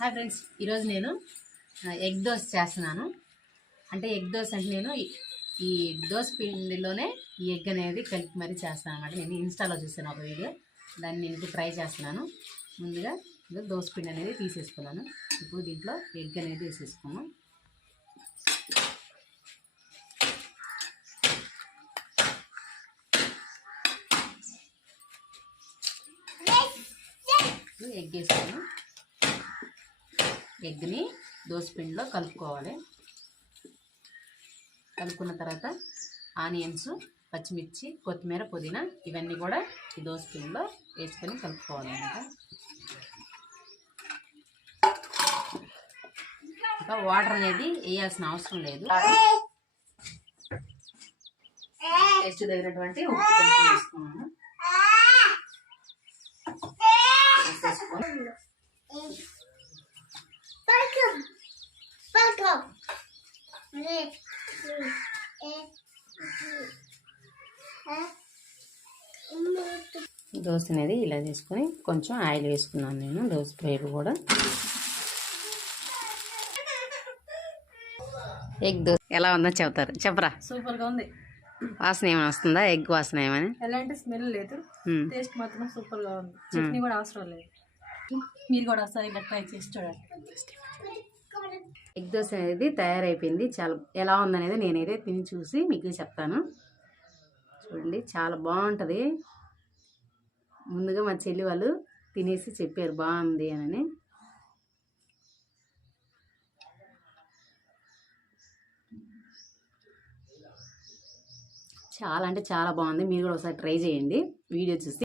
Hi friends, ఈరోజు నేను egg dosa చేస్తున్నాను. అంటే ఎగ్ దోశ అంటే నేను ఈ దోశ పిండిలోనే ఈ ఎగ్ అనేది కలిపి మరీ చేస్తాను అనమాట. నేను ఇన్స్టాలో చూసాను ఒక వీడియో, దాన్ని నేను ఇప్పుడు ట్రై చేస్తున్నాను. ముందుగా దోశ పిండి అనేది తీసేసుకున్నాను. ఇప్పుడు దీంట్లో ఎగ్ అనేది వేసేసుకున్నాను. ఎగ్ వేసుకున్నాను. ఎగ్ని దోసపిండిలో కలుపుకోవాలి. కలుపుకున్న తర్వాత ఆనియన్స్, పచ్చిమిర్చి, కొత్తిమీర, పుదీనా ఇవన్నీ కూడా ఈ దోసపిండిలో వేసుకొని కలుపుకోవాలి అన్నమాట. ఇంకా వాటర్ అనేది వేయాల్సిన అవసరం లేదు. టేస్ట్ తగినటువంటి ఉప్పు కొంచెం వేసుకున్నాను. దోశ అనేది ఇలా తీసుకొని కొంచెం ఆయిల్ వేసుకున్నాను నేను. దోశ వైపు కూడా ఎగ్ దోశ ఎలా ఉందో చెప్తారు, చెప్పరా? సూపర్గా ఉంది. వాసన ఏమైనా వస్తుందా? ఎగ్ వాసన ఏమని? ఎలాంటి స్మెల్ లేదు, టేస్ట్ మాత్రం సూపర్గా ఉంది. చట్నీ కూడా అవసరం లేదు. మీరు కూడా ఒకసారి ఇలా ట్రై చేసి చూడండి. ఎగ్ దోశ అనేది తయారైపోయింది. చాలా ఎలా ఉందనేది నేనైతే తిని చూసి మీకు చెప్తాను. చూడండి, చాలా బాగుంటుంది. ముందుగా మా చెల్లి వాళ్ళు తినేసి చెప్పారు బాగుంది అని. చాలా అంటే చాలా బాగుంది. మీరు కూడా ఒకసారి ట్రై చేయండి వీడియో చూసి.